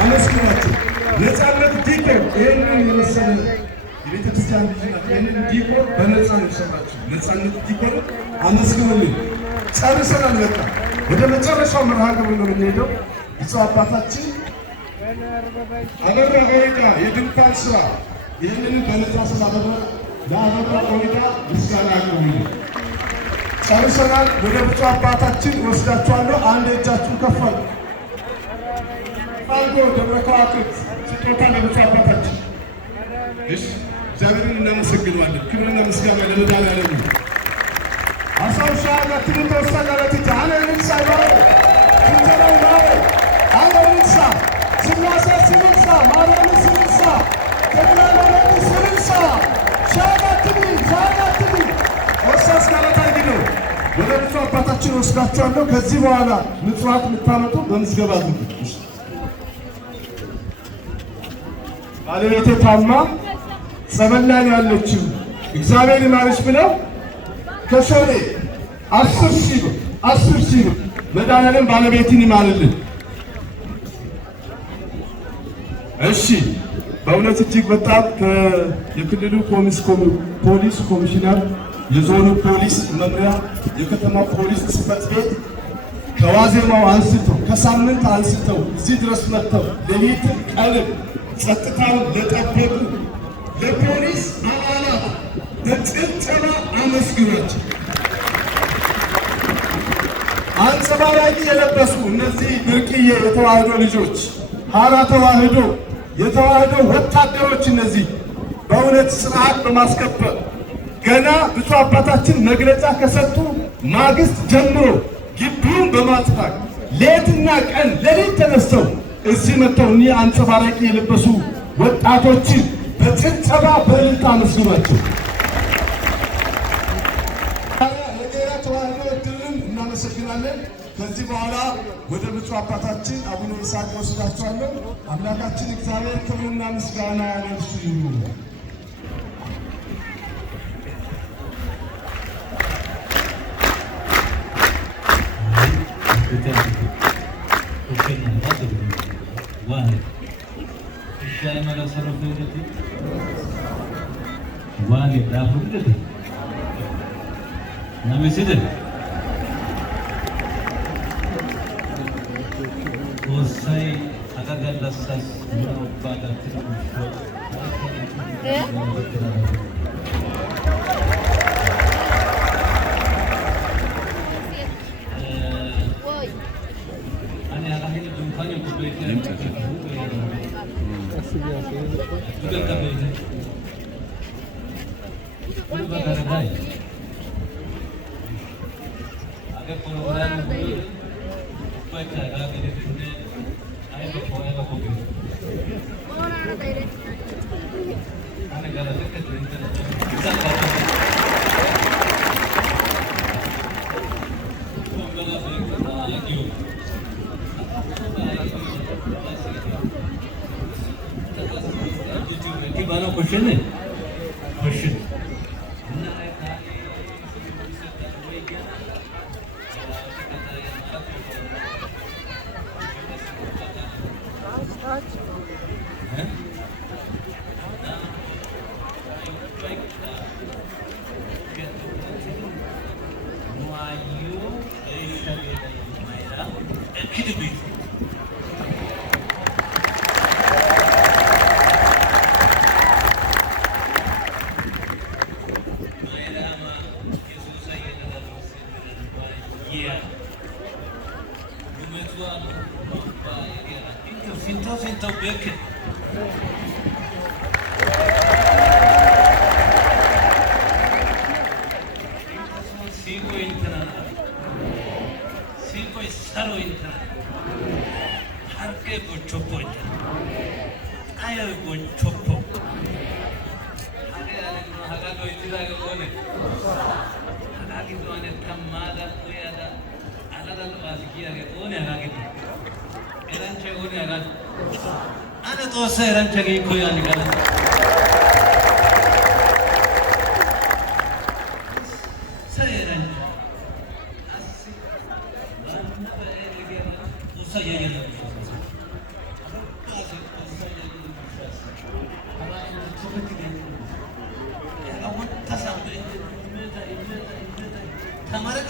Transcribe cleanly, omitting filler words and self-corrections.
አመስግናችሁ ነፃነት ዲኮር ይህንን የመሰለ የቤተክርስቲያን ልጅ ናት። ይህንን ዲኮር በነፃ ነው የሰራችሁ። ነፃነት ዲኮር አመስግኑልኝ። ጨርሰናል። በቃ ወደ መጨረሻው መርሃ ግብር ነው የምንሄደው። ብፁዕ አባታችን አበራ ጎይዳ የድንኳን ስራ ይህንን በነፃ ስላደረገ ለአበራ ጎይዳ ምስጋና ያቀርቡልኝ። ጨርሰናል። ወደ ብፁዕ አባታችን ወስዳችኋለሁ። አንድ እጃችሁን ከፈሉ አልጎ ደብረ ከዋክብት ስጦታ ለብፁዕ አባታችን። እሺ እግዚአብሔርን እናመሰግነዋለን። ክብርና ምስጋና ለመድኃኔዓለም ይሁን። አሳውሻ ለትም ተወሰለበት ጃነ ንሳ ነው እንተናው ነው አለ ንሳ ስላሴ ስንሳ ማርያም ስንሳ ተክለሃይማኖት ስንሳ ሻጋትኒ ወሳስ ካለታይ ነው። ወደ ብፁዕ አባታችን ወስዳችኋለሁ። ከዚህ በኋላ ምጽዋት የምታመጡ በምዝገባ ዝግጁ። ባለቤቴ ታማ ጸበል ላይ ያለችው እግዚአብሔር ይማርሽ ብለው ከሾሌ 10,000 ብር መድኃኔዓለም ባለቤትን ይማርልን። እሺ በእውነት እጅግ በጣም የክልሉ ፖሊስ ኮሚሽነር፣ የዞኑ ፖሊስ መምሪያ፣ የከተማ ፖሊስ ጽሕፈት ቤት ከዋዜማው አንስተው ከሳምንት አንስተው እዚህ ድረስ መጥተው ሌሊትን ቀንም ጸጥታውን ለጠበቁ ለፖሊስ አባላት በጭብጨባ አመስግኗቸው። አንጸባራቂ የለበሱ እነዚህ ብርቅዬ የተዋህዶ ልጆች ሀራ ተዋህዶ የተዋህዶ ወታደሮች እነዚህ በእውነት ስርዓት በማስከበር ገና ብፁዕ አባታችን መግለጫ ከሰጡ ማግስት ጀምሮ ግቢውን በማጽዳት ሌትና ቀን ሌሊት ተነስተው እዚህ መጥተው እኒህ አንጸባራቂ የለበሱ ወጣቶችን በጭብጨባ በእልልታ አመስግኗቸው። ለጌራ ተዋህዶ እድልን እናመሰግናለን። ከዚህ በኋላ ወደ ብፁዕ አባታችን አቡነ ይስሐቅ ወስዳቸዋለሁ። አምላካችን እግዚአብሔር ክብርና ምስጋና ለእርሱ ይሁን። ከማለት